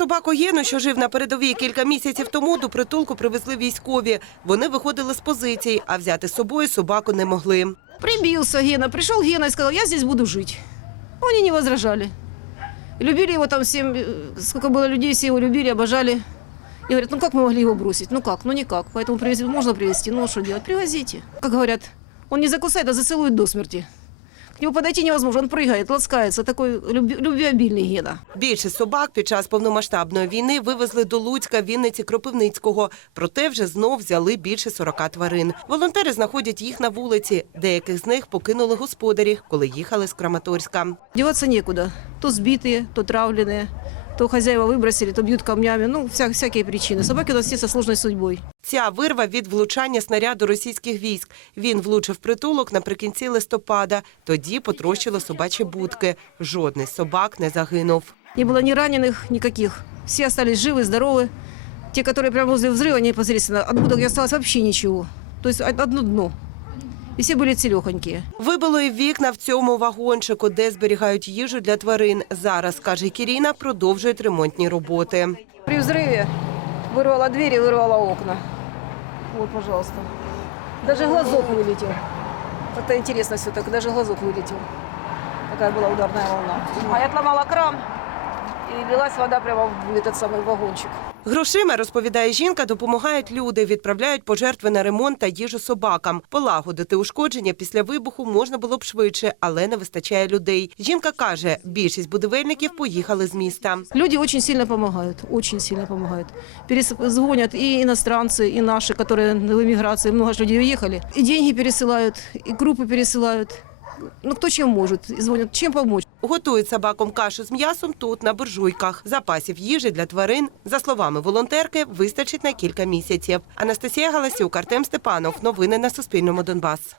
собаку Єну, що жив на передовій кілька місяців тому, до притулку привезли військові. Вони виходили з позицій, а взяти з собою собаку не могли. Прибился Гена. Пришел Гена и сказал, я здесь буду жить. Они не возражали. Любили его там всем, э, сколько было людей, все его любили, обожали. И говорят, ну как мы могли его бросить? Ну как? Ну никак. Поэтому привезти, можно привезти. Ну что делать? Привозите. Как говорят, он не закусает, а зацелует до смерти. К нему подойти невозможно, он прыгает, ласкается. Такой люби- любвеобильный Гена. Більшість собак під час повномасштабної війни вивезли до Луцька, Вінниці, Кропивницького. Проте вже знов взяли більше 40 тварин. Волонтери знаходять їх на вулиці. Деяких з них покинули господарі, коли їхали з Краматорська. Деваться некуда. То сбитые, то травленные, то хозяева выбросили, то бьют камнями. Ну, вся, всякие причины. Собаки у нас все со сложной судьбой. Ця вирва від влучання снаряду російських військ. Він влучив притулок наприкінці листопада. Тоді потрощило собачі будки. Жодний з собак не загинув. Не было ни раненых, никаких. Все остались живы, здоровы. Те, которые прямо возле взрыва, непосредственно, от будок не осталось вообще ничего. То есть од- одно дно. И все были целехонькие. Вибило і вікна в цьому вагончику, де зберігають їжу для тварин. Зараз, каже Кіріна, продовжують ремонтні роботи. При взрыве вырвала двери, вырвала окна. Вот, пожалуйста. Даже глазок вылетел. Это интересно все так, даже глазок вылетел. Такая была ударная волна. А я отломала кран, и лилась вода прямо в этот самый вагончик. Грошима, розповідає жінка, допомагають люди, відправляють пожертви на ремонт та їжу собакам. Полагодити ушкодження після вибуху можна було б швидше, але не вистачає людей. Жінка каже, більшість будівельників поїхали з міста. Люди очень сильно помогают, очень сильно помогают. Перес- Звонят и иностранцы, и наши, которые в эмиграции, много же людей уехали. И деньги пересылают, и крупы пересылают. Ну, кто чем может, и звонят, чем помочь. Готують собакам кашу з м'ясом тут, на буржуйках. Запасів їжі для тварин, за словами волонтерки, вистачить на кілька місяців. Анастасія Галасюк, Артем Степанов. Новини на Суспільному Донбас.